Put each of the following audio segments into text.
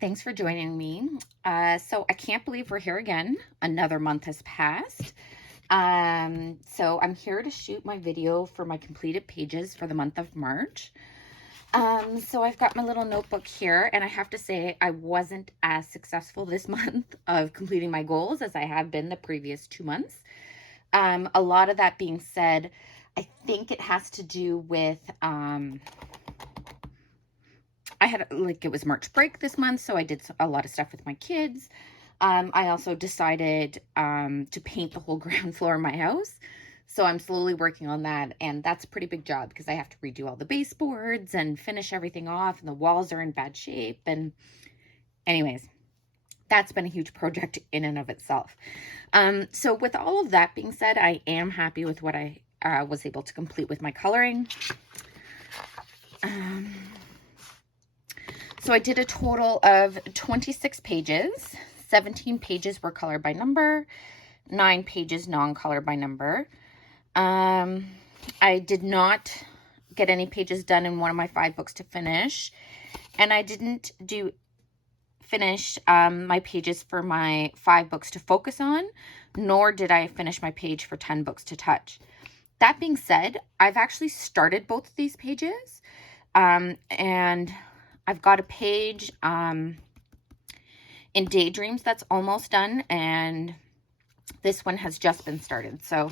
Thanks for joining me. So I can't believe we're here again. Another month has passed. So I'm here to shoot my video for my completed pages for the month of March. So I've got my little notebook here, and I have to say I wasn't as successful this month of completing my goals as I have been the previous 2 months. A lot of that being said, I think it has to do with I had, it was March break this month, so I did a lot of stuff with my kids. I also decided to paint the whole ground floor of my house. So I'm slowly working on that, and that's a pretty big job because I have to redo all the baseboards and finish everything off, and the walls are in bad shape. And anyways, that's been a huge project in and of itself. So with all of that being said, I am happy with what I was able to complete with my coloring. So I did a total of 26 pages. 17 pages were colored by number, 9 pages non-colored by number. I did not get any pages done in one of my 5 books to finish, and I didn't finish my pages for my 5 books to focus on, nor did I finish my page for 10 books to touch. That being said, I've actually started both of these pages, and I've got a page in Daydreams that's almost done, and this one has just been started. So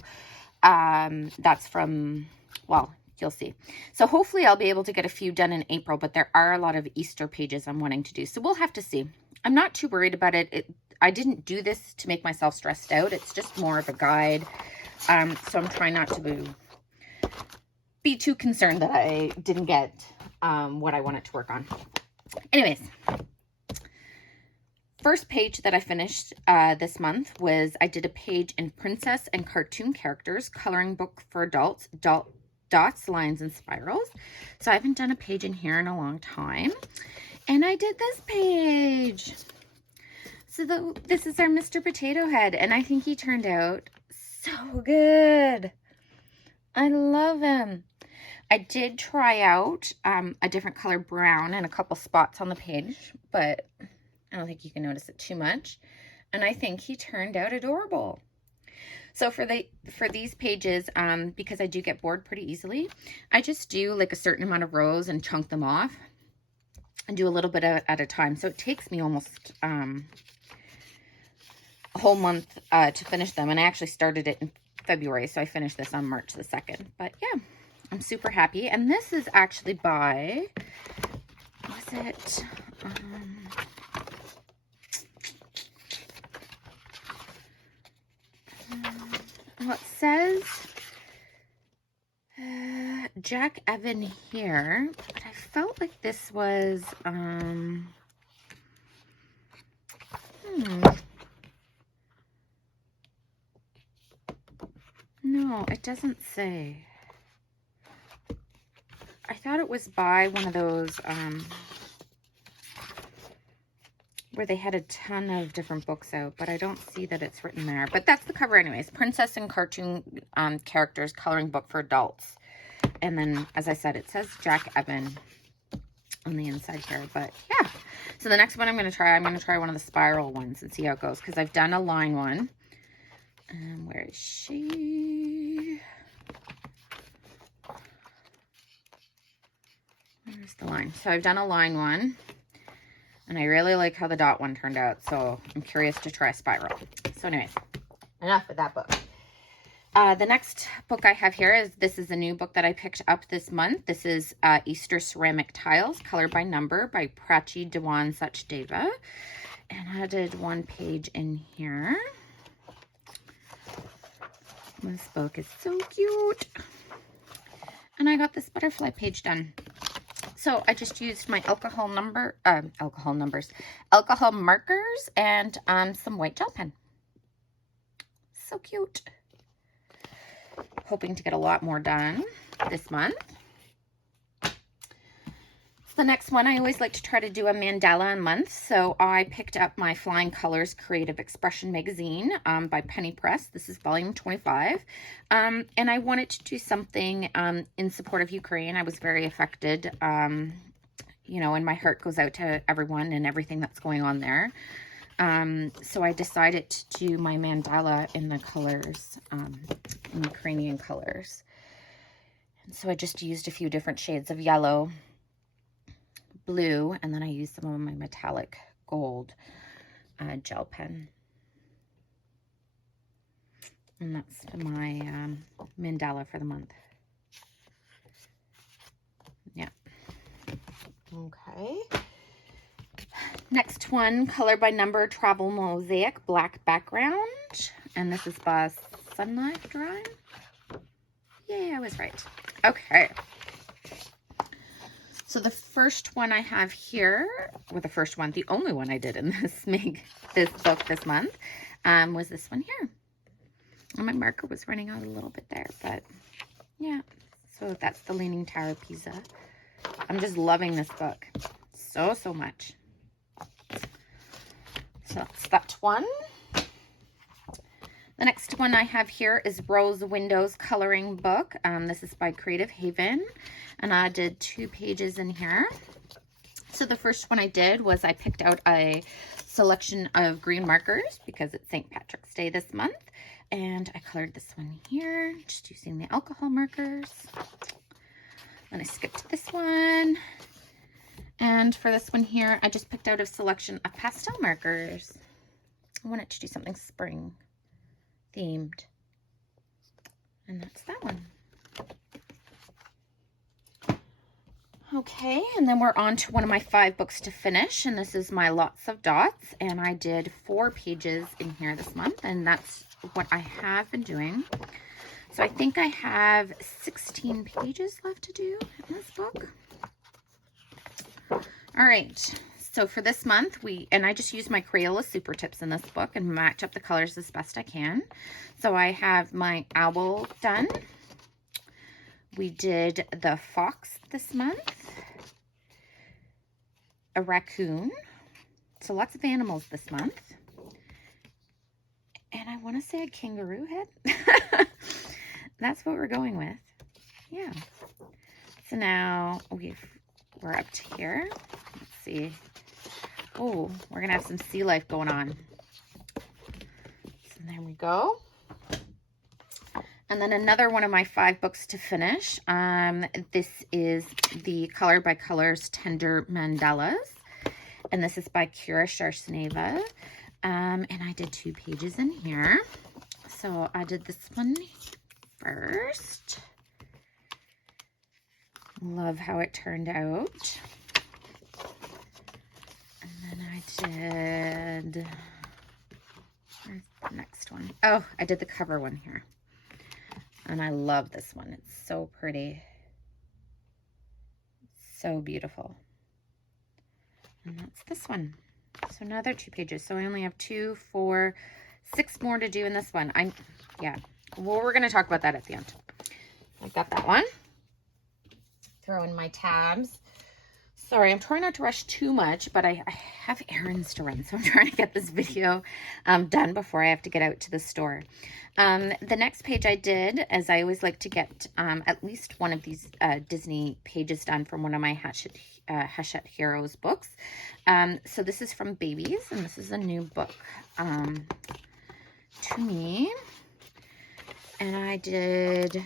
that's from, well, you'll see. So hopefully I'll be able to get a few done in April, but there are a lot of Easter pages I'm wanting to do. So we'll have to see. I'm not too worried about it. I didn't do this to make myself stressed out. It's just more of a guide. So I'm trying not to be too concerned that I didn't get what I wanted to work on. Anyways, first page that I finished this month was I did a page in Princess and Cartoon Characters, coloring book for adults, dots, lines, and spirals. So I haven't done a page in here in a long time. And I did this page. So this is our Mr. Potato Head, and I think he turned out so good. I love him. I did try out a different color brown and a couple spots on the page, but I don't think you can notice it too much. And I think he turned out adorable. So for these pages, because I do get bored pretty easily, I just do like a certain amount of rows and chunk them off and do a little bit at a time. So it takes me almost a whole month to finish them. And I actually started it in February, so I finished this on March the 2nd. But yeah, I'm super happy. And this is actually by, was it, well, it says Jack Evan here, but I felt like this was, no, it doesn't say. I thought it was by one of those, where they had a ton of different books out, but I don't see that it's written there. But that's the cover anyways. Princess and Cartoon Characters, coloring book for adults. And then, as I said, it says Jack Evan on the inside here. But yeah, so the next one I'm going to try one of the spiral ones and see how it goes, because I've done a line one. Where is she? Where's the line? So I've done a line one, and I really like how the dot one turned out, so I'm curious to try a spiral. So anyways, enough with that book. The next book I have here this is a new book that I picked up this month. This is Easter Ceramic Tiles, colored by number by Prachi Dewan Sachdeva. And I did one page in here. This book is so cute. And I got this butterfly page done. So I just used my alcohol markers and some white gel pen. So cute. Hoping to get a lot more done this month. The next one, I always like to try to do a mandala a month. So I picked up my Flying Colors Creative Expression magazine by Penny Press. This is volume 25. And I wanted to do something in support of Ukraine. I was very affected you know, and my heart goes out to everyone and everything that's going on there. So I decided to do my mandala in the colors, in Ukrainian colors. And so I just used a few different shades of yellow, blue, and then I used some of my metallic gold gel pen. And that's my mandala for the month. Yeah. Okay. Next one, Color by Number Travel Mosaic, black background. And this is by Sun Life Drawing. Yay, I was right. Okay. So the first one I have here, or the first one, the only one I did in this book this month, was this one here. And my marker was running out a little bit there, but yeah. So that's the Leaning Tower of Pisa. I'm just loving this book so, so much. So that's that one. The next one I have here is Rose Windows Coloring Book. This is by Creative Haven, and I did 2 pages in here. So the first one I did was I picked out a selection of green markers because it's St. Patrick's Day this month, and I colored this one here just using the alcohol markers. Then I skipped this one, and for this one here I just picked out a selection of pastel markers. I wanted to do something spring themed, and that's that one. Okay, and then we're on to one of my 5 books to finish, and this is my Lots of Dots, and I did 4 pages in here this month, and that's what I have been doing. So I think I have 16 pages left to do in this book. All right, so for this month, I just use my Crayola Super Tips in this book and match up the colors as best I can. So I have my owl done. We did the fox this month, a raccoon, so lots of animals this month, and I want to say a kangaroo head. That's what we're going with. Yeah. So now we're up to here. Let's see. Oh, we're gonna have some sea life going on. So there we go. And then another one of my 5 books to finish. This is the Color by Colors Tender Mandalas. And this is by Kira Sharsneva. And I did 2 pages in here. So I did this one first. Love how it turned out. And then I did, where's the next one? Oh, I did the cover one here. And I love this one. It's so pretty. So beautiful. And that's this one. So another 2 pages. So I only have 2, 4, 6 more to do in this one. Yeah. Well, we're going to talk about that at the end. I've got that one. Throw in my tabs. Sorry, I'm trying not to rush too much, but I have errands to run, so I'm trying to get this video done before I have to get out to the store. The next page I did, as I always like to get at least one of these Disney pages done from one of my Hachette Heroes books. So this is from Babies, and this is a new book to me. And I did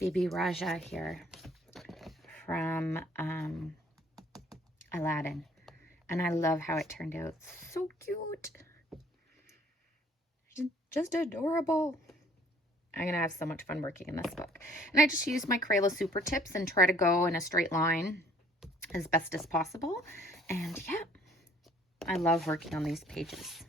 Baby Raja here from Aladdin, and I love how it turned out. So cute, just adorable. I'm gonna have so much fun working in this book, and I just use my Crayola Super Tips and try to go in a straight line as best as possible. And yeah, I love working on these pages.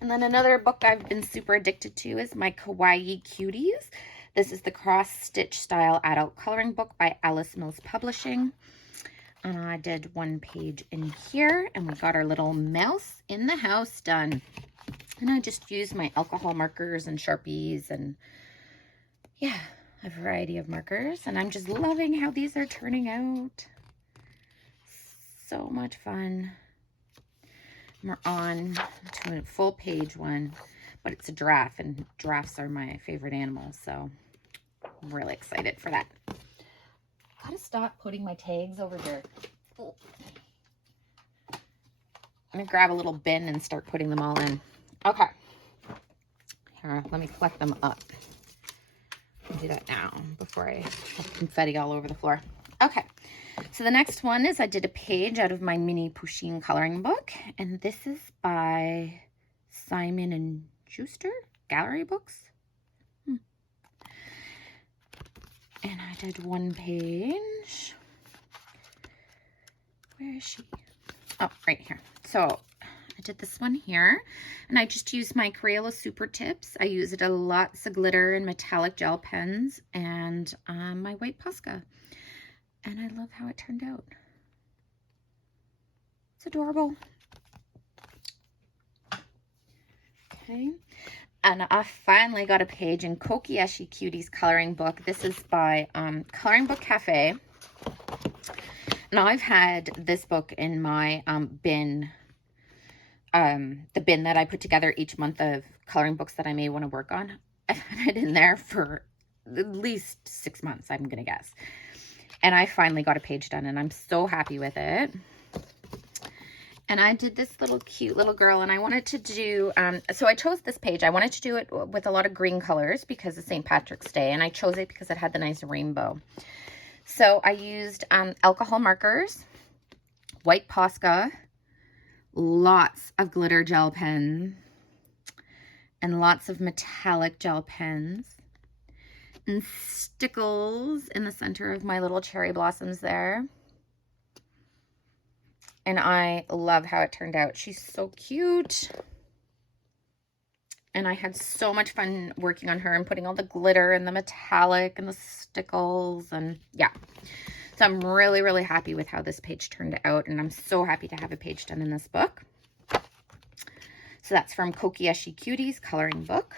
And then another book I've been super addicted to is my Kawaii Cuties. This is the cross-stitch style adult coloring book by Alice Mills Publishing. And I did 1 page in here, and we got our little mouse in the house done. And I just used my alcohol markers and Sharpies and yeah, a variety of markers. And I'm just loving how these are turning out. So much fun. We're on to a full page one, but it's a giraffe, and giraffes are my favorite animals, so I'm really excited for that. gotta stop putting my tags over there. Oh. I'm gonna grab a little bin and start putting them all in. Okay. Here, let me collect them up. I'll do that now before I have confetti all over the floor. Okay. So the next one is I did a page out of my mini pusheen coloring book, and this is by Simon and Schuster Gallery Books. And I did one page. Where is she? Oh, right here. So I did this one here, and I just used my Crayola Super Tips. I used lots of glitter and metallic gel pens and my white Posca. And I love how it turned out. It's adorable. Okay. And I finally got a page in Kokiyashi Cuties coloring book. This is by Coloring Book Cafe. Now I've had this book in my bin, the bin that I put together each month of coloring books that I may want to work on. I've had it in there for at least 6 months, I'm going to guess. And I finally got a page done, and I'm so happy with it. And I did this little cute little girl, and I wanted to do, so I chose this page. I wanted to do it with a lot of green colors because of St. Patrick's Day, and I chose it because it had the nice rainbow. So I used alcohol markers, white Posca, lots of glitter gel pens, and lots of metallic gel pens, and stickles in the center of my little cherry blossoms there. And I love how it turned out. She's so cute. And I had so much fun working on her and putting all the glitter and the metallic and the stickles, and yeah. So I'm really, really happy with how this page turned out, and I'm so happy to have a page done in this book. So that's from Kokiyashi Cuties coloring book.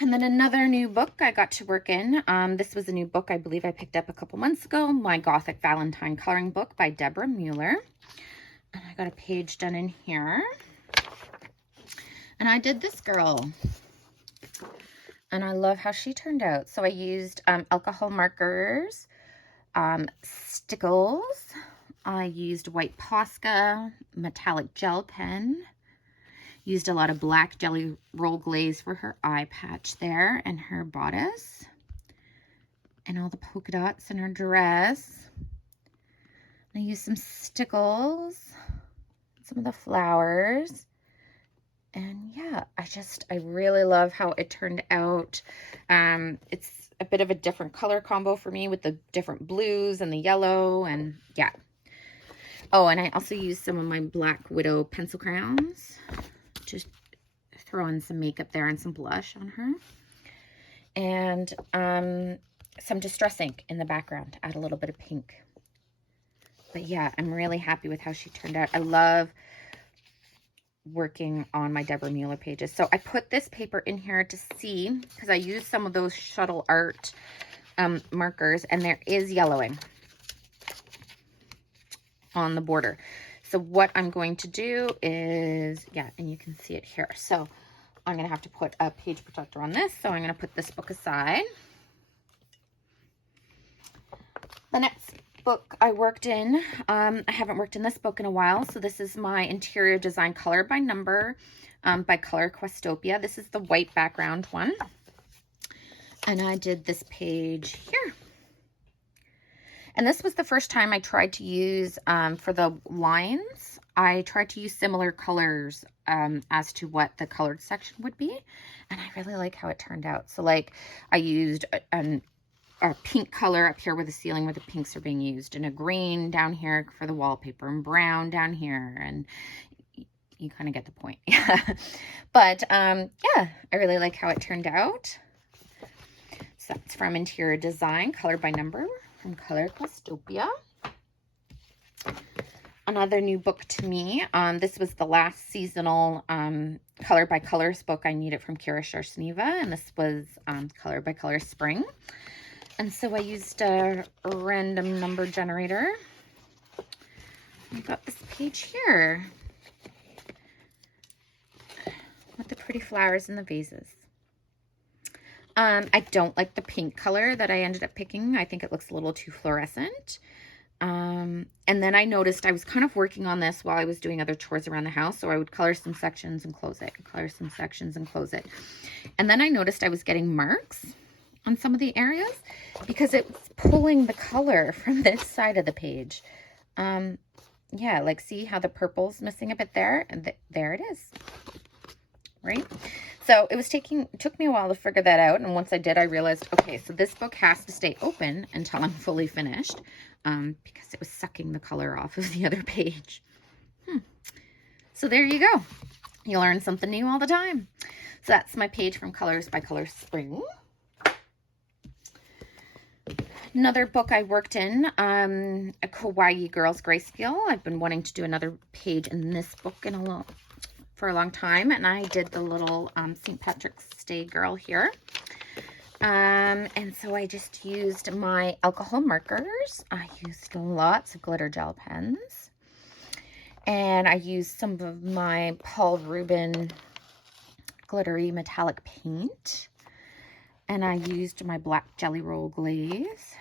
And then another new book I got to work in. This was a new book I believe I picked up a couple months ago. My Gothic Valentine coloring book by Deborah Mueller. And I got a page done in here. And I did this girl. And I love how she turned out. So I used alcohol markers, stickles. I used white Posca, metallic gel pen. Used a lot of black jelly roll glaze for her eye patch there and her bodice. And all the polka dots in her dress. I used some stickles, some of the flowers. And yeah, I really love how it turned out. It's a bit of a different color combo for me with the different blues and the yellow, and yeah. Oh, and I also used some of my Black Widow pencil crayons. Just throw in some makeup there and some blush on her. And some Distress ink in the background. Add a little bit of pink. But yeah, I'm really happy with how she turned out. I love working on my Deborah Mueller pages. So I put this paper in here to see, because I used some of those shuttle art markers, and there is yellowing on the border. So what I'm going to do is, yeah, and you can see it here. So I'm going to have to put a page protector on this. So I'm going to put this book aside. The next book I worked in, I haven't worked in this book in a while. So this is my interior design color by number by Color Questopia. This is the white background one. And I did this page here. And this was the first time I tried to use, for the lines, I tried to use similar colors as to what the colored section would be. And I really like how it turned out. So like I used a pink color up here where the ceiling where the pinks are being used, and a green down here for the wallpaper, and brown down here. And you kind of get the point. But yeah, I really like how it turned out. So that's from Interior Design, Color by Number, from Color Questopia. Another new book to me. This was the last seasonal Color by Colors book I needed from Kira Sharsneva, and this was Color by Color Spring. And so I used a random number generator. I got this page here with the pretty flowers and the vases. I don't like the pink color that I ended up picking. I think it looks a little too fluorescent. And then I noticed I was kind of working on this while I was doing other chores around the house. So I would color some sections and close it, color some sections and close it. And then I noticed I was getting marks on some of the areas because it was pulling the color from this side of the page. Yeah, like see how the purple's missing a bit there? And there it is, right? So it took me a while to figure that out. And once I did, I realized, okay, so this book has to stay open until I'm fully finished, because it was sucking the color off of the other page. So there you go. You learn something new all the time. So that's my page from Colors by Color Spring. Another book I worked in, a Kawaii Girls Grayscale. I've been wanting to do another page in this book for a long time, and I did the little St. Patrick's Day girl here. And so I just used my alcohol markers. I used lots of glitter gel pens, and I used some of my Paul Rubin glittery metallic paint, and I used my black Jelly Roll glaze.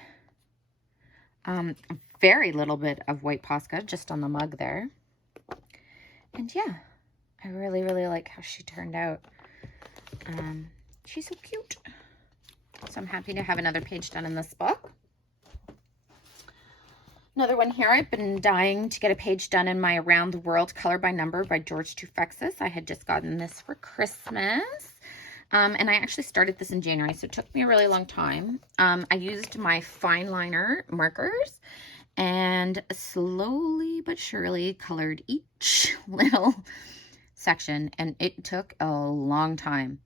Very little bit of white Posca just on the mug there. And yeah, I really, really like how she turned out. She's so cute. So I'm happy to have another page done in this book. Another one here, I've been dying to get a page done in my Around the World Color by Number by George Tufexis. I had just gotten this for Christmas. And I actually started this in January, so it took me a really long time. I used my fine liner markers and slowly but surely colored each little section, and it took a long time.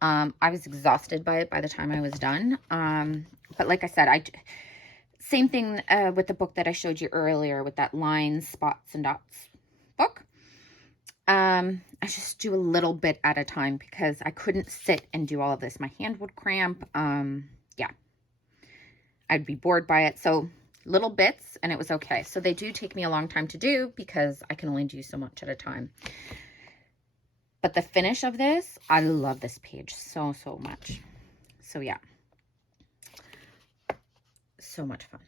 I was exhausted by it by the time I was done. But like I said, same thing with the book that I showed you earlier with that lines, spots, and dots book. I just do a little bit at a time because I couldn't sit and do all of this. My hand would cramp. Yeah, I'd be bored by it. So little bits, and it was okay. So they do take me a long time to do because I can only do so much at a time. But the finish of this, I love this page so, so much. So yeah, so much fun.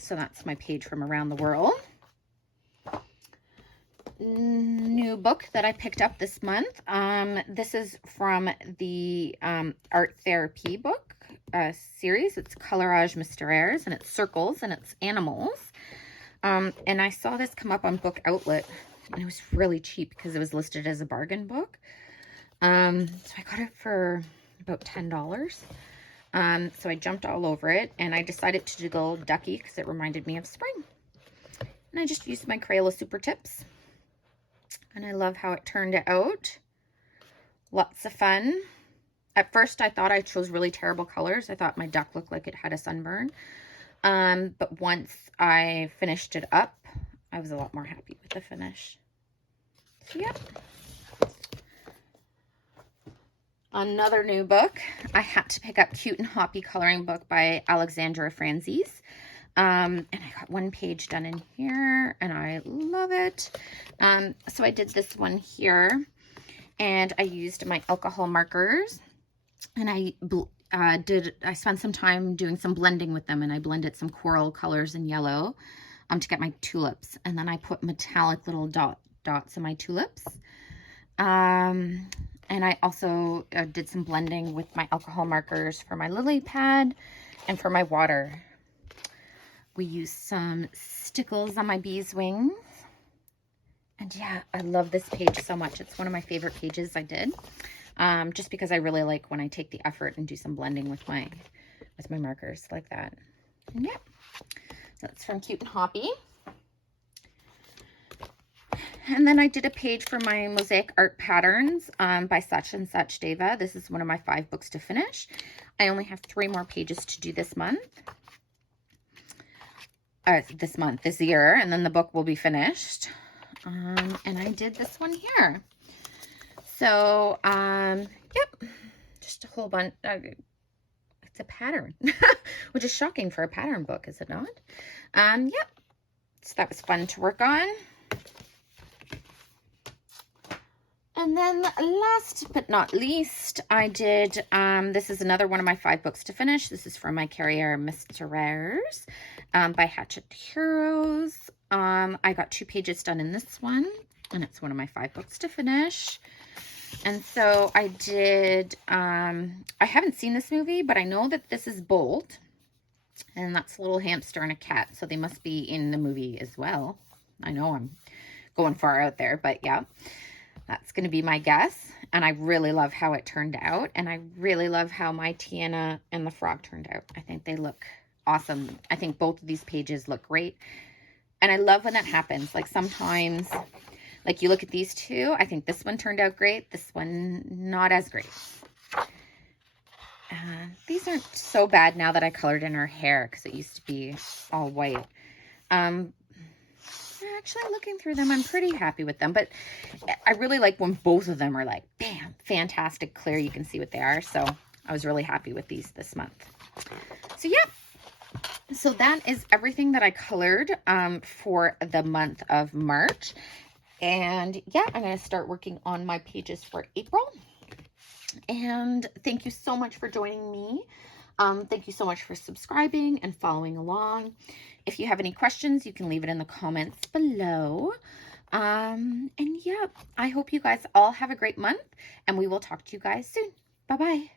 So that's my page from Around the World. New book that I picked up this month. This is from the Art Therapy book series. It's Colorage Mystères, and it's circles and it's animals. And I saw this come up on Book Outlet, and it was really cheap because it was listed as a bargain book. So I got it for about $10. So I jumped all over it, and I decided to go ducky because it reminded me of spring. And I just used my Crayola Super Tips. And I love how it turned out. Lots of fun. At first, I thought I chose really terrible colors. I thought my duck looked like it had a sunburn. But once I finished it up, I was a lot more happy with the finish. So, yep. Another new book. I had to pick up Cute and Hoppy Coloring Book by Alexandra Franzese. And I got one page done in here, and I love it. So I did this one here, and I used my alcohol markers, and I spent some time doing some blending with them, and I blended some coral colors in yellow to get my tulips, and then I put metallic little dots in my tulips. And I also did some blending with my alcohol markers for my lily pad and for my water. We used some stickles on my bee's wings. And yeah, I love this page so much. It's one of my favorite pages I did. Just because I really like when I take the effort and do some blending with my markers like that. And yeah, that's from Cute and Hoppy. And then I did a page for my Mosaic Art Patterns by Such and Such Deva. This is one of my 5 books to finish. I only have 3 more pages to do this month. This year, and then the book will be finished. And I did this one here. So, yep, just a whole bunch. It's a pattern, which is shocking for a pattern book, is it not? Yep, so that was fun to work on. And then last but not least, I did, this is another one of my 5 books to finish. This is from my Carrier Mysteries by Hatchet Heroes. I got 2 pages done in this one, and it's one of my 5 books to finish. And so I did, I haven't seen this movie, but I know that this is Bold, and that's a little hamster and a cat, so they must be in the movie as well. I know I'm going far out there, but yeah. That's going to be my guess, and I really love how it turned out, and I really love how my Tiana and the frog turned out. I think they look awesome. I think both of these pages look great, and I love when that happens. Like sometimes, like you look at these two, I think this one turned out great, this one not as great. These aren't so bad now that I colored in her hair, because it used to be all white. Actually, looking through them, I'm pretty happy with them, but I really like when both of them are like, bam, fantastic clear. You can see what they are. So I was really happy with these this month. So yeah, so that is everything that I colored for the month of March. And yeah, I'm going to start working on my pages for April. And thank you so much for joining me. Thank you so much for subscribing and following along. If you have any questions, you can leave it in the comments below. And yeah, I hope you guys all have a great month, and we will talk to you guys soon. Bye-bye.